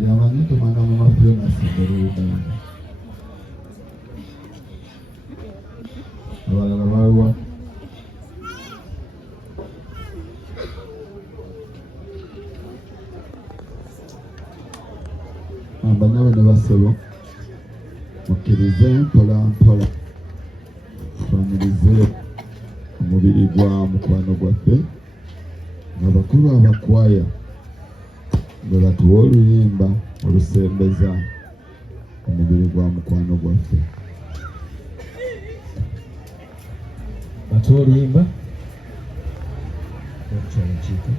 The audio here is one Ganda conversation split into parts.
Jamani, tumana mama Fiona siberuka. Abalala banyabo ne basebo mukkirize mpola mpola twanirize omubiri gwa mukwano gwaffe ng'abakulu abakwaya nga batuwa oluyimba olusembeza omubiri gwa mukwano gwaffe. Batuwa oluyimba okukyalakiika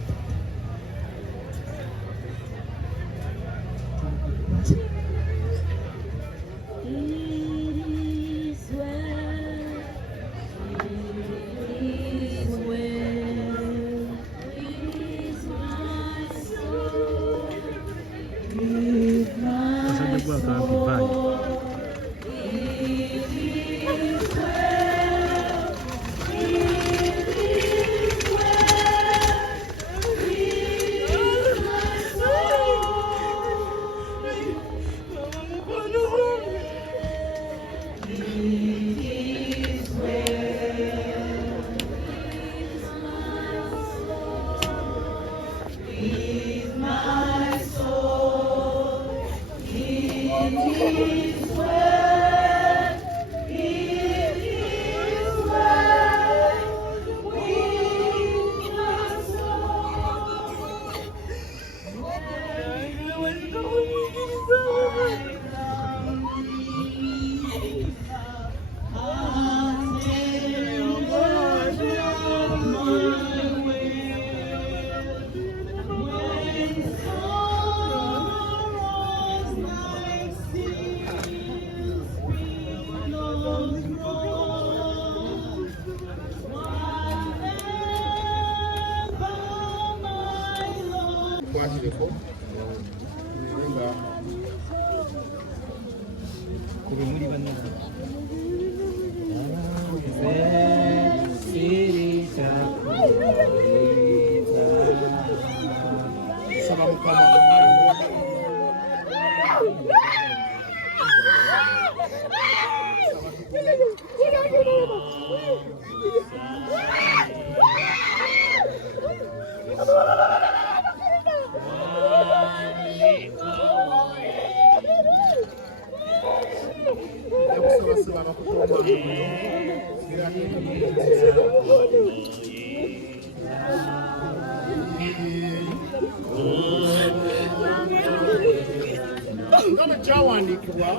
kyawandikibwa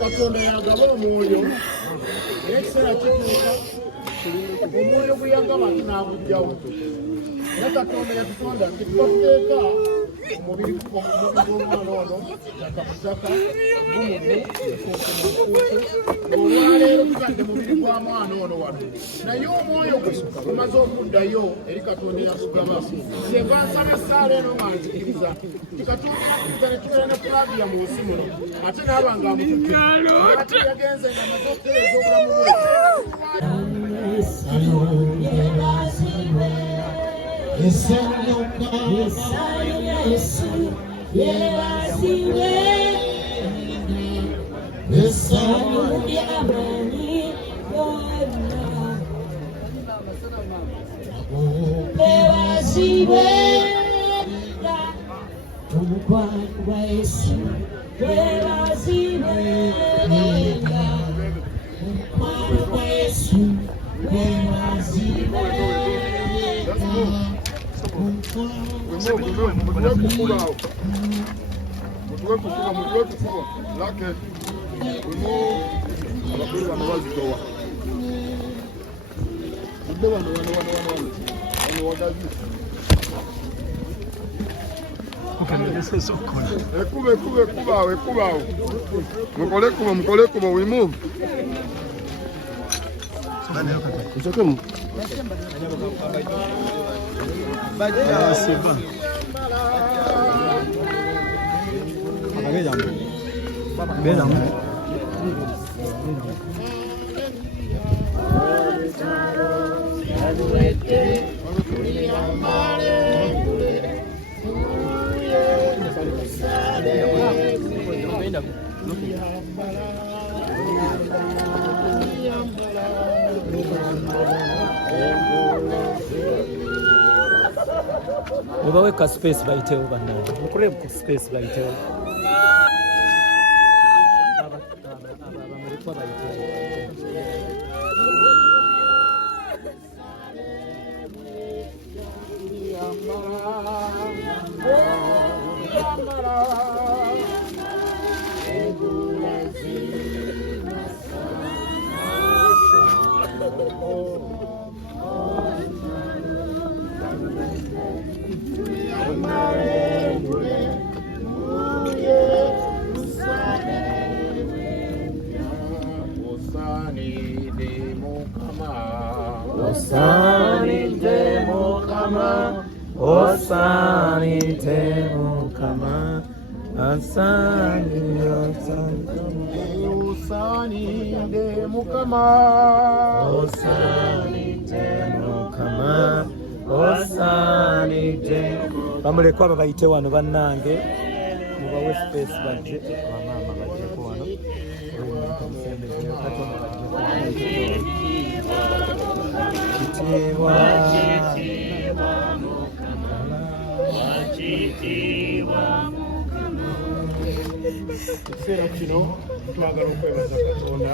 Katonda yagaba omwoyo ekiseera kituuka omwoyo gwe yagaba n'agugyawo era Katonda yatutonda nti tubateeka omubiri gw'omwana ono ttaka mu ttaka gumumu olwaleero tutadde mubiri gwa mwana ono wano naye omwoyo gwe gumaze okuddayo eri Katonda eyagugaba kyenva nsaba essaala eno nga nzikiriza ti Katonda yakuza ne tubeera ne Flavia mu nsi muno ate naaba nga amututte ate yagenze nga amaze okutereeza obulamu bwe mukole kuba we move. It's okay. Beda. mubawe ka space bayitewo bannange mukurebe ku space bayitewo abamulikwa bayitewo bamulekwa abo bayite wano bannange mubawe space bajje bamaama bajjeko wano ekiseera kino twagala okwebaza Katonda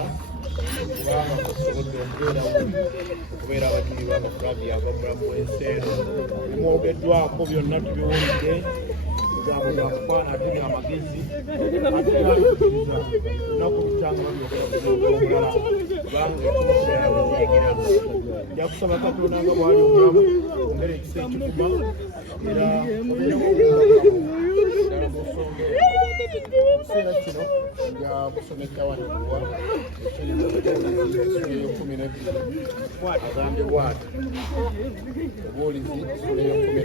kubanga musobodde okubeera abajulizi b'amafulagi abamulamu w'ensi eno nemwogeddwako byonna tubiwulidde bigambo byakukwana ate bya magezi ate byabikiriza lunaku lutanga byokulaomulala kubanga ekiseera jakusaba Katonda nga bwali omulamu ongera ekisa ekikuma era ekiseera kino nja kusomesa wanikuwa agambye bwati obuwulizi essula ey'ekumi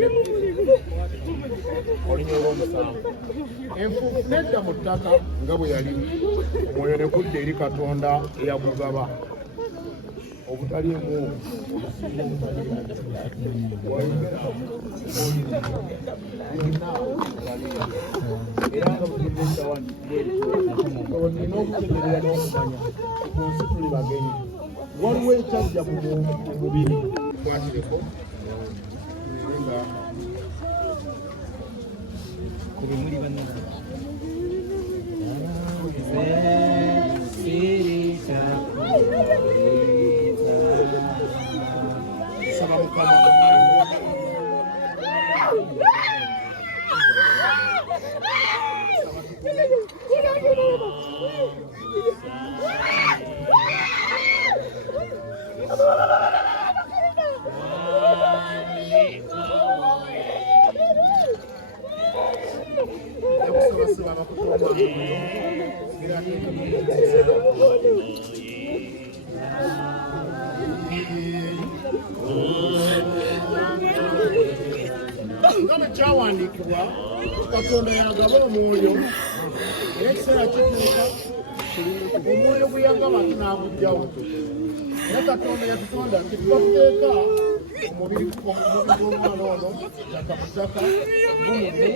olunya olw'omusanvu enfuufu nedda mu ttaka nga bwe yali omwoyo ne gudda eri Katonda eyagugaba obutaliimu era nga olina okutegerera n'okumanya ku nsi tuli bagenyi waliwo ekyajja mu mubiri kwatireko nga ku bimuli bannange saba Mukama nga kyawandiikibwa Katonda yagaba omwoyo era ekiseera kituuka omwoyo gwe yagaba n'agugyawo era Katonda yatutonda nti tubakuteeka omubiri gw'omwana ono ttaka ku ttaka gumumu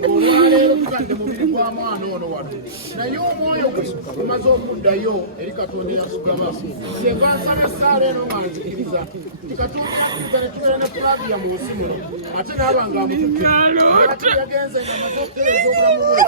ng'olwaleero tutadde mubiri gwa mwana ono wano naye omwoyo gwe gumaze okuddayo eri Katonda eyatugaba singa nsaba essaala eno nga nzikiriza ti Katonda ne tubeera ne Flavia mu nsi muno ate naaba ng'amututte yagenze ng'amaze okutereeza obulamu bwe